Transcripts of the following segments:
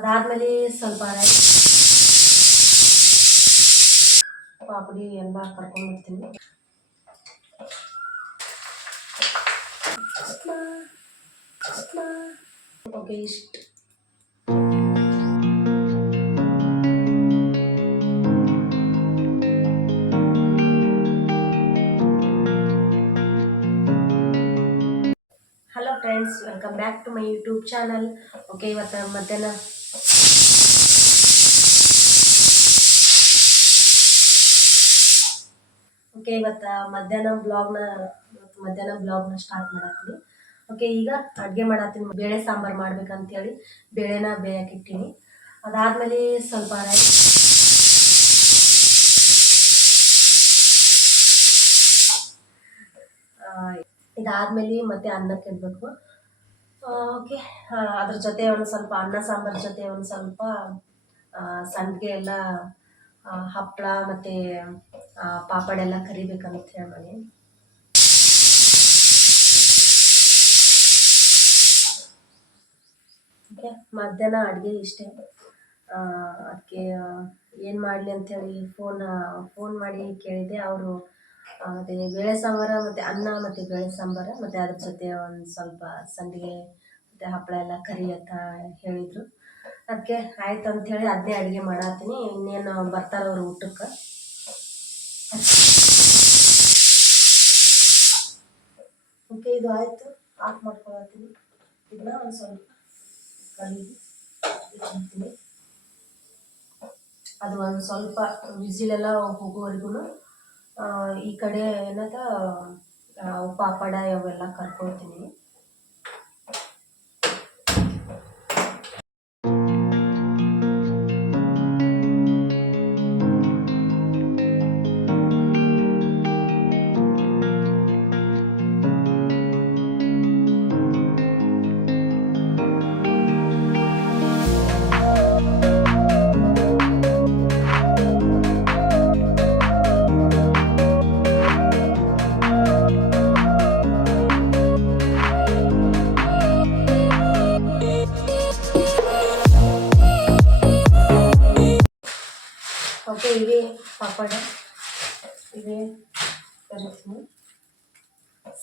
ಅದಾದ್ಮೇಲೆ ಸ್ವಲ್ಪ ರೈಸ್ ಪಾಪಡಿ ಎಲ್ಲ ಕರ್ಕೊಂಡ್ಬಿಡ್ತೀನಿ. ಓಕೆ ಇಷ್ಟು. Hello friends, welcome back to my YouTube channel. Okay, ಇವತ್ತು ಮಧ್ಯಾಹ್ನ ಬ್ಲಾಗ್ನ ಸ್ಟಾರ್ಟ್ ಮಾಡತ್ತೀನಿ. ಓಕೆ, ಈಗ ಅಡುಗೆ ಮಾಡತ್ತೀನಿ. ಬೇಳೆ ಸಾಂಬಾರು ಮಾಡ್ಬೇಕಂತೇಳಿ ಬೇಳೆನ ಬೇಯಕ್ಕಿಟ್ಟಿನಿ. ಅದಾದ್ಮೇಲೆ ಸ್ವಲ್ಪ ರೈಸ್ ಇದಾದ್ಮೇಲೆ ಮತ್ತೆ ಅನ್ನಕ್ಕೆ ಇಡಬೇಕು. ಓಕೆ, ಅದ್ರ ಜೊತೆ ಒಂದು ಸ್ವಲ್ಪ ಅನ್ನ ಸಾಂಬಾರು ಜೊತೆ ಒಂದು ಸ್ವಲ್ಪ ಸಂಡಿಗೆ ಎಲ್ಲ ಹಪ್ಪಳ ಮತ್ತು ಪಾಪಡ ಎಲ್ಲ ಕರಿಬೇಕಂತ ಹೇಳಿ. ಓಕೆ, ಮಧ್ಯಾಹ್ನ ಅಡುಗೆ ಇಷ್ಟೇ. ಅದಕ್ಕೆ ಏನು ಮಾಡಲಿ ಅಂಥೇಳಿ ಫೋನ್ ಮಾಡಿ ಕೇಳಿದೆ. ಅವರು ಮತ್ತು ಬೇಳೆ ಸಾಂಬಾರು ಮತ್ತು ಅನ್ನ ಮತ್ತು ಬೇಳೆ ಸಾಂಬಾರು ಮತ್ತು ಅದ್ರ ಜೊತೆ ಒಂದು ಸ್ವಲ್ಪ ಸಂಡಿಗೆ ಮತ್ತು ಹಪ್ಪಳ ಎಲ್ಲ ಕರಿ ಅಂತ ಹೇಳಿದರು. ಅದಕ್ಕೆ ಆಯ್ತು ಅಂಥೇಳಿ ಅದನ್ನೇ ಅಡುಗೆ ಮಾಡತ್ತೀನಿ. ಇನ್ನೇನು ಬರ್ತಾರೆ ಅವರು ಊಟಕ್ಕೆ. ಓಕೆ, ಇದು ಆಯಿತು. ಆಫ್ ಮಾಡ್ಕೊಳತ್ತೀನಿ. ಇದನ್ನ ಒಂದು ಸ್ವಲ್ಪ ಕಲಿಗೆ ಇಟ್ಬಿಡ್ತೀನಿ. ಅದು ಒಂದು ಸ್ವಲ್ಪ ವಿಸಿಲೆಲ್ಲ ಹೋಗೋವರೆಗೂ ಈ ಕಡೆ ಪಾಪಡ ಅವೆಲ್ಲ ಕರ್ಕೊಳ್ತೀನಿ. ಓಕೆ, ಇವೇ ಪಾಪಡ ಇವೇ ಕರಿತೀನಿ.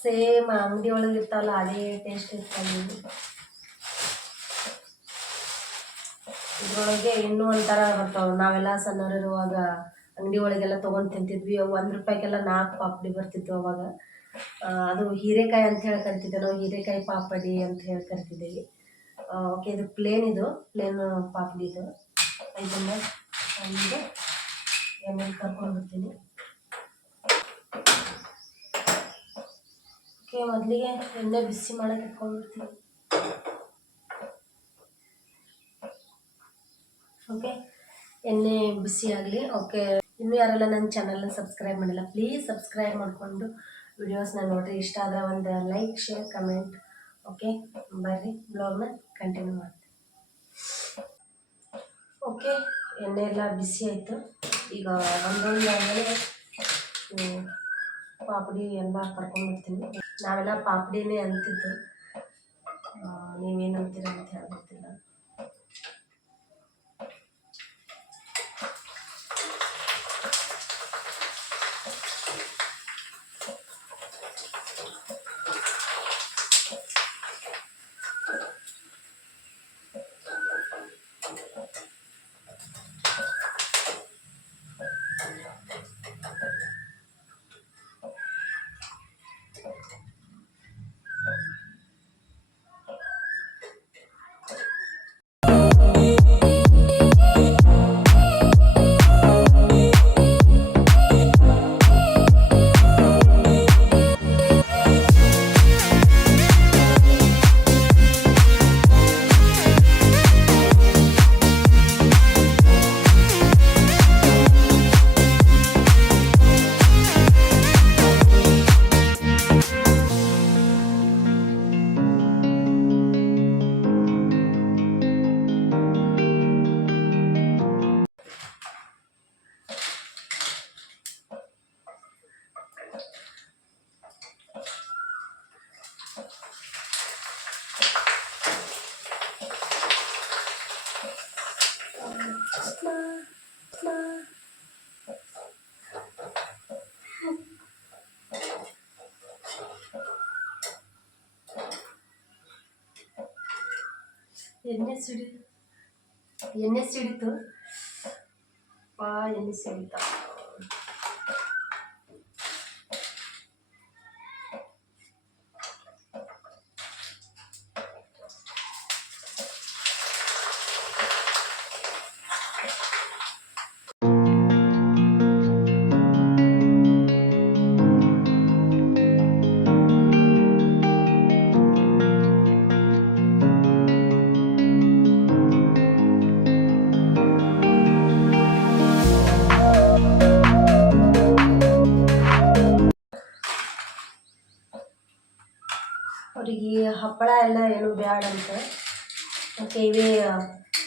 ಸೇಮ್ ಅಂಗಡಿ ಒಳಗೆ ಇರ್ತಾವಲ್ಲ ಅದೇ ಟೇಸ್ಟ್ ಇರ್ತಾವೆ. ಇದ್ರೊಳಗೆ ಇನ್ನೂ ಒಂಥರ ಬರ್ತಾವೆ. ನಾವೆಲ್ಲ ಸಣ್ಣವರಿರುವಾಗ ಅಂಗಡಿ ಒಳಗೆಲ್ಲ ತೊಗೊಂಡು ತಿಂತಿದ್ವಿ. ₹1 4 ಪಾಪಡಿ ಬರ್ತಿದ್ವು ಅವಾಗ. ಅದು ಹೀರೆಕಾಯಿ ಅಂತ ಹೇಳಿ ಕರಿತಿದ್ದೆ ನಾವು. ಹೀರೆಕಾಯಿ ಪಾಪಡಿ ಅಂತ ಹೇಳಿ ಕರಿತಿದ್ದೀವಿ. ಓಕೆ, ಇದು ಪ್ಲೇನ್ ಪಾಪಡಿ. ಇದು ಇದನ್ನು ಒಂದು ಎಣ್ಣೆಗೆ ಕರ್ಕೊಂಡ್ಬಿಡ್ತೀನಿ. ಓಕೆ, ಮೊದಲಿಗೆ ಎಣ್ಣೆ ಬಿಸಿ ಮಾಡೋಕೆ ಇಟ್ಕೊಂಡ್ಬಿಡ್ತೀನಿ. ಓಕೆ, ಎಣ್ಣೆ ಬಿಸಿ ಆಗಲಿ. ಓಕೆ, ಇನ್ನೂ ಯಾರೆಲ್ಲ ನನ್ನ ಚಾನಲ್ನ ಸಬ್ಸ್ಕ್ರೈಬ್ ಮಾಡಿಲ್ಲ, ಪ್ಲೀಸ್ ಸಬ್ಸ್ಕ್ರೈಬ್ ಮಾಡಿಕೊಂಡು ವಿಡಿಯೋಸ್ನ ನೋಡಿರಿ. ಇಷ್ಟ ಆದರೆ ಒಂದು ಲೈಕ್, ಶೇರ್, ಕಮೆಂಟ್. ಓಕೆ, ಬರ್ರಿ ಬ್ಲಾಗ್ನ ಕಂಟಿನ್ಯೂ ಮಾಡ್ತೀನಿ. ಓಕೆ, ಎಣ್ಣೆ ಎಲ್ಲ ಬಿಸಿ ಆಯಿತು. ಈಗ ಒಂದೊಂದು ಆದಮೇಲೆ ಪಾಪಡಿ ಎಲ್ಲ ಕರ್ಕೊಂಡ್ಬಿಡ್ತೀನಿ. ನಾವೆಲ್ಲ ಪಾಪಡಿನೇ ಅಂತಿದ್ದು, ನೀವೇನು ಅಂತೀರ ಅಂತ ಹೇಳ್ಬಿಡ್ತಿಲ್ಲ. ಎಣ್ಣೆ ಸಿಡಿ ಎಣ್ಣೆ ಸಿಡಿತು ಪಾ ಎಣ್ಣೆ ಸಿಡಿತ. ಅವರಿಗೆ ಹಪ್ಪಳ ಎಲ್ಲ ಏನು ಬ್ಯಾಡ ಅಂತ, ಅದಕ್ಕೆ ಇವೇ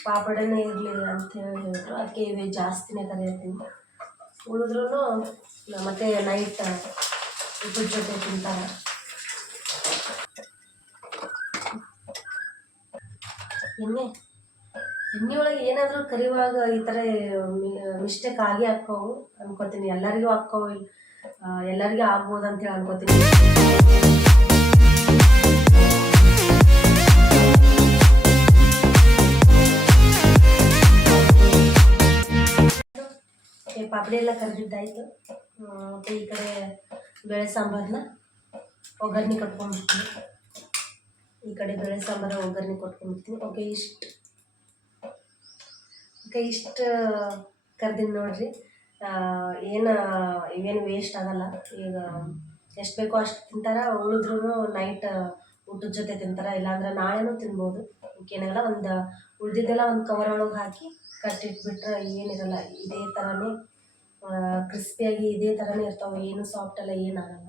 ಪಾಪಡನೇ ಇರಲಿ ಅಂತ ಹೇಳಿದ್ರು. ಅದಕ್ಕೆ ಇವೇ ಜಾಸ್ತಿನೇ ಕರಿಯತ್ತೀನಿ. ಉಳಿದ್ರೂ ಮತ್ತೆ ನೈಟ್ ಊಟದ ಜೊತೆ ತಿಂತಾರೆ. ಎಣ್ಣೆ ಒಳಗೆ ಏನಾದರೂ ಕರಿಯುವಾಗ ಈ ಥರ ಮಿಸ್ಟೇಕ್ ಆಗಿ ಹಾಕ್ಕವು ಅನ್ಕೋತೀನಿ. ಎಲ್ಲರಿಗೂ ಹಾಕ್ಕವು, ಎಲ್ಲರಿಗೂ ಆಗ್ಬೋದು ಅಂತೇಳಿ ಅನ್ಕೋತೀನಿ. ಪಾಪಡಿ ಎಲ್ಲ ಕರೆದಿದ್ದಾಯಿತು. ಮತ್ತು ಈ ಕಡೆ ಬೇಳೆ ಸಾಂಬಾರನ್ನ ಒಗ್ಗರಣೆ ಕೊಟ್ಕೊಂಡ್ಬಿಡ್ತೀನಿ. ಈ ಕಡೆ ಬೇಳೆ ಸಾಂಬಾರು ಒಗ್ಗರಣೆ ಕೊಟ್ಕೊಂಡ್ಬಿಡ್ತೀನಿ. ಇಷ್ಟು ಕರ್ದಿನಿ ನೋಡ್ರಿ. ಇವೇನು ವೇಸ್ಟ್ ಆಗಲ್ಲ. ಈಗ ಎಷ್ಟು ಬೇಕೋ ಅಷ್ಟು ತಿಂತಾರೆ. ಉಳಿದ್ರೂ ನೈಟ್ ಊಟದ ಜೊತೆ ತಿಂತಾರೆ, ಇಲ್ಲಾಂದ್ರೆ ನಾಳೆನೂ ತಿನ್ಬೋದು. ಏನಿಲ್ಲ, ಉಳಿದಿದ್ದೆಲ್ಲ ಒಂದು ಕವರ್ ಒಳಗೆ ಹಾಕಿ ಕಟ್ಟಿಟ್ಬಿಟ್ರೆ ಏನಿರಲ್ಲ. ಇದೇ ಥರನೇ ಕ್ರಿಸ್ಪಿಯಾಗಿ ಇದೇ ಥರನೇ ಇರ್ತಾವೆ. ಏನು ಸಾಫ್ಟ್ ಎಲ್ಲ ಏನಾಗಲ್ಲ.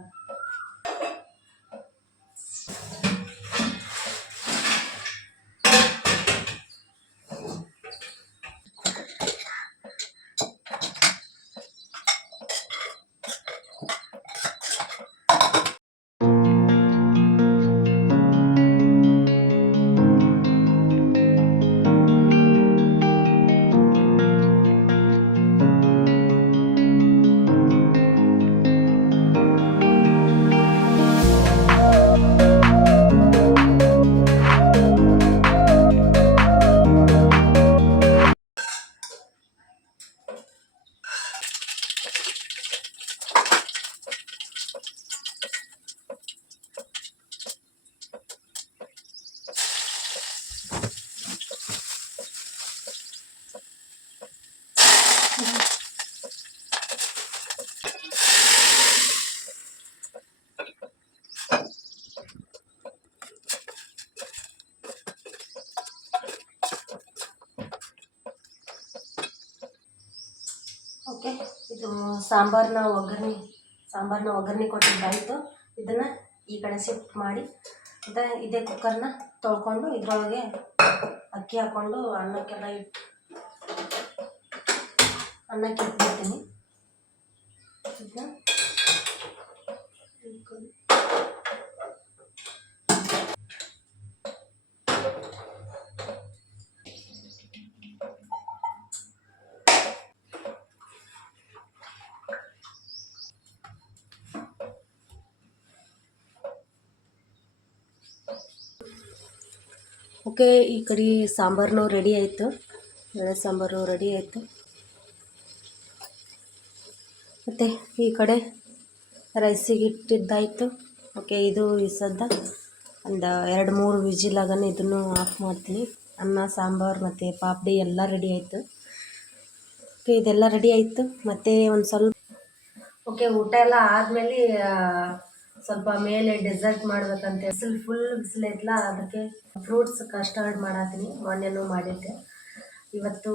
ಓಕೆ, ಇದು ಸಾಂಬಾರನ್ನ ಒಗ್ಗರಣೆ ಕೊಟ್ಟಿದ್ದಾಯಿತು. ಇದನ್ನು ಈ ಕಡೆ ಶಿಫ್ಟ್ ಮಾಡಿ ಮತ್ತು ಇದೇ ಕುಕ್ಕರ್ನ ತೊಳ್ಕೊಂಡು ಇದರೊಳಗೆ ಅಕ್ಕಿ ಹಾಕ್ಕೊಂಡು ಅನ್ನಕ್ಕೆ ಇಟ್ಬಿಡ್ತೀನಿ. ಓಕೆ, ಈ ಕಡೆ ಸಾಂಬಾರನು ರೆಡಿ ಆಯಿತು. ಬೇಳೆ ಸಾಂಬಾರು ರೆಡಿ ಆಯಿತು. ಮತ್ತು ಈ ಕಡೆ ರೈಸಿಗೆ ಇಟ್ಟಿದ್ದಾಯಿತು. ಓಕೆ, ಇದು ಈ ಸದ್ದ ಒಂದು 2-3 ವಿಜಿಲಾಗನೇ ಇದನ್ನು ಆಫ್ ಮಾಡ್ತೀನಿ. ಅನ್ನ, ಸಾಂಬಾರು ಮತ್ತು ಪಾಪಡಿ ಎಲ್ಲ ರೆಡಿ ಆಯಿತು. ಓಕೆ, ಇದೆಲ್ಲ ರೆಡಿ ಆಯಿತು. ಮತ್ತು ಒಂದು ಸ್ವಲ್ಪ ಊಟ ಎಲ್ಲ ಆದಮೇಲೆ ಸ್ವಲ್ಪ ಮೇಲೆ ಡೆಸರ್ಟ್ ಮಾಡ್ಬೇಕಂತ ಫುಲ್ ಬಿಸಿಲು ಐತಲ್ಲ, ಅದಕ್ಕೆ ಫ್ರೂಟ್ಸ್ ಕಸ್ಟರ್ಡ್ ಮಾಡತ್ತೀನಿ. ಮೊನ್ನೆನೂ ಮಾಡಿದ್ದೆ. ಇವತ್ತು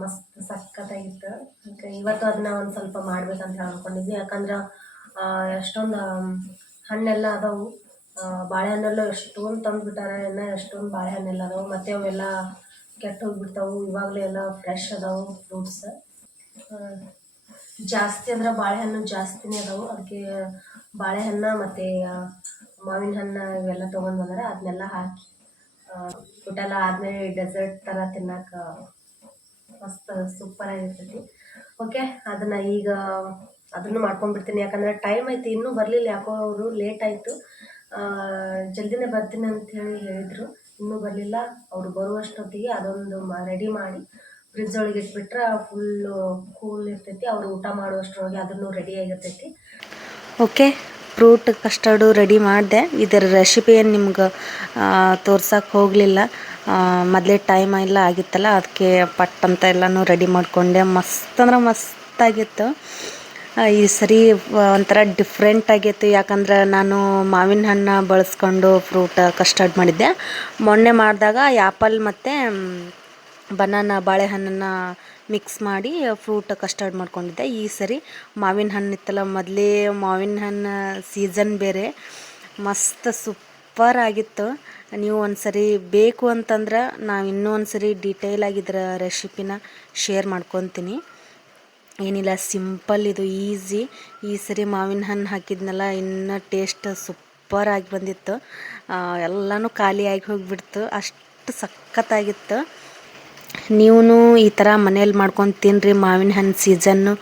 ಮಸ್ತ್ ಸಖತ್ತಾಗಿತ್ತು. ಅದಕ್ಕೆ ಇವತ್ತು ಅದನ್ನ ಒಂದು ಸ್ವಲ್ಪ ಮಾಡ್ಬೇಕಂತ ಅಂದ್ಕೊಂಡಿದ್ವಿ. ಯಾಕಂದ್ರೆ ಎಷ್ಟೊಂದು ಹಣ್ಣೆಲ್ಲ ಅದಾವು. ಬಾಳೆಹಣ್ಣೆಲ್ಲ ಎಷ್ಟೊಂದು ತಂದುಬಿಟ್ಟಾರೆ. ಇನ್ನೂ ಎಷ್ಟೊಂದು ಬಾಳೆಹಣ್ಣೆಲ್ಲ ಅದಾವೆ. ಮತ್ತು ಅವೆಲ್ಲ ಕೆಟ್ಟು ಹೋಗ್ಬಿಡ್ತಾವೆ. ಇವಾಗಲೇ ಎಲ್ಲ ಫ್ರೆಶ್ ಅದಾವೆ ಫ್ರೂಟ್ಸ್. ಜಾಸ್ತಿ ಅಂದ್ರೆ ಬಾಳೆಹಣ್ಣು ಜಾಸ್ತಿನೇ ಅದಾವೆ. ಅದಕ್ಕೆ ಬಾಳೆಹಣ್ಣು ಮತ್ತು ಮಾವಿನ ಹಣ್ಣು ಇವೆಲ್ಲ ತೊಗೊಂಡು ಬಂದರೆ ಅದನ್ನೆಲ್ಲ ಹಾಕಿ ಊಟ ಎಲ್ಲ ಆದಮೇಲೆ ಡೆಸರ್ಟ್ ಥರ ತಿನ್ನೋಕೆ ಮಸ್ತ್ ಸೂಪರಾಗಿರ್ತೈತಿ. ಓಕೆ, ಅದನ್ನು ಮಾಡ್ಕೊಂಡ್ಬಿಡ್ತೀನಿ. ಯಾಕಂದರೆ ಟೈಮ್ ಐತಿ, ಇನ್ನೂ ಬರಲಿಲ್ಲ. ಯಾಕೋ ಅವರು ಲೇಟ್ ಆಯಿತು. ಜಲ್ದಿನೇ ಬರ್ತೀನಿ ಅಂಥೇಳಿ ಹೇಳಿದರು. ಇನ್ನೂ ಬರಲಿಲ್ಲ. ಅವರು ಬರುವಷ್ಟೊತ್ತಿಗೆ ಅದೊಂದು ರೆಡಿ ಮಾಡಿ ಫ್ರಿಜ್ ಒಳಗೆ ಇಟ್ಬಿಟ್ರೆ ಫುಲ್ಲು ಕೂಲ್ ಇರ್ತೈತಿ. ಅವರು ಊಟ ಮಾಡುವಷ್ಟರೊಳಗೆ ಅದನ್ನು ರೆಡಿ ಆಗಿರ್ತೈತಿ. ಓಕೆ, ಫ್ರೂಟ್ ಕಸ್ಟರ್ಡು ರೆಡಿ ಮಾಡಿದೆ. ಇದರ ರೆಸಿಪಿ ಏನು ನಿಮ್ಗೆ ತೋರ್ಸೋಕೆ ಹೋಗಲಿಲ್ಲ, ಮೊದಲೇ ಟೈಮ್ ಎಲ್ಲ ಆಗಿತ್ತಲ್ಲ, ಅದಕ್ಕೆ ಪಟ್ ಅಂತ ಎಲ್ಲನೂ ರೆಡಿ ಮಾಡಿಕೊಂಡೆ. ಮಸ್ತ್ ಅಂದ್ರೆ ಮಸ್ತಾಗಿತ್ತು. ಈ ಸರಿ ಒಂಥರ ಡಿಫ್ರೆಂಟ್ ಆಗಿತ್ತು, ಯಾಕಂದ್ರೆ ನಾನು ಮಾವಿನ ಹಣ್ಣು ಬಳಸ್ಕೊಂಡು ಫ್ರೂಟ್ ಕಸ್ಟರ್ಡ್ ಮಾಡಿದ್ದೆ. ಮೊನ್ನೆ ಮಾಡಿದಾಗ ಆ್ಯಪಲ್ ಮತ್ತು ಬನಾನಾ ಬಾಳೆಹಣ್ಣನ್ನು ಮಿಕ್ಸ್ ಮಾಡಿ ಫ್ರೂಟ್ ಕಸ್ಟರ್ಡ್ ಮಾಡ್ಕೊಂಡಿದ್ದೆ. ಈ ಸರಿ ಮಾವಿನ ಹಣ್ಣು ಇತ್ತಲ್ಲ, ಮೊದಲೇ ಮಾವಿನ ಹಣ್ಣು ಸೀಸನ್ ಬೇರೆ, ಮಸ್ತ್ ಸೂಪರ್ ಆಗಿತ್ತು. ನೀವು ಒಂದು ಸರಿ ಬೇಕು ಅಂತಂದ್ರೆ ನಾವು ಇನ್ನೂ ಒಂದು ಸರಿ ಡೀಟೇಲಾಗಿ ಇದರ ರೆಸಿಪಿನ ಶೇರ್ ಮಾಡ್ಕೊತೀನಿ. ಏನಿಲ್ಲ, ಸಿಂಪಲ್, ಇದು ಈಸಿ. ಈ ಸರಿ ಮಾವಿನ ಹಣ್ಣು ಹಾಕಿದ್ನಲ್ಲ, ಇನ್ನೂ ಟೇಸ್ಟ್ ಸೂಪರ್ ಆಗಿ ಬಂದಿತ್ತು. ಎಲ್ಲನೂ ಖಾಲಿಯಾಗಿ ಹೋಗಿಬಿಡ್ತು, ಅಷ್ಟು ಸಖತ್ತಾಗಿತ್ತು. ನೀವು ಈ ಥರ ಮನೇಲಿ ಮಾಡ್ಕೊಂಡು ತಿನ್ನಿರಿ. ಮಾವಿನ ಹಣ್ಣು ಸೀಸನ್ನು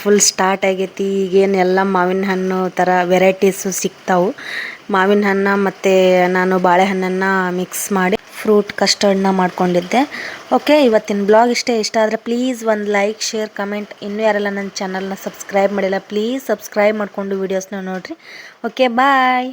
ಫುಲ್ ಸ್ಟಾರ್ಟ್ ಆಗೈತಿ. ಈಗೇನು ಎಲ್ಲ ಮಾವಿನ ಹಣ್ಣು ಥರ ವೆರೈಟೀಸು ಸಿಗ್ತಾವೆ. ಮಾವಿನ ಹಣ್ಣು ಮತ್ತು ನಾನು ಬಾಳೆಹಣ್ಣನ್ನು ಮಿಕ್ಸ್ ಮಾಡಿ ಫ್ರೂಟ್ ಕಸ್ಟರ್ಡ್ನ ಮಾಡ್ಕೊಂಡಿದ್ದೆ. ಓಕೆ, ಇವತ್ತಿನ ಬ್ಲಾಗ್ ಇಷ್ಟ ಆದರೆ ಪ್ಲೀಸ್ ಒಂದು ಲೈಕ್, ಶೇರ್, ಕಮೆಂಟ್. ಇನ್ನೂ ಯಾರೆಲ್ಲ ನನ್ನ ಚಾನಲ್ನ ಸಬ್ಸ್ಕ್ರೈಬ್ ಮಾಡಿಲ್ಲ ಪ್ಲೀಸ್ ಸಬ್ಸ್ಕ್ರೈಬ್ ಮಾಡಿಕೊಂಡು ವೀಡಿಯೋಸ್ನ ನೋಡಿರಿ. ಓಕೆ, ಬಾಯ್.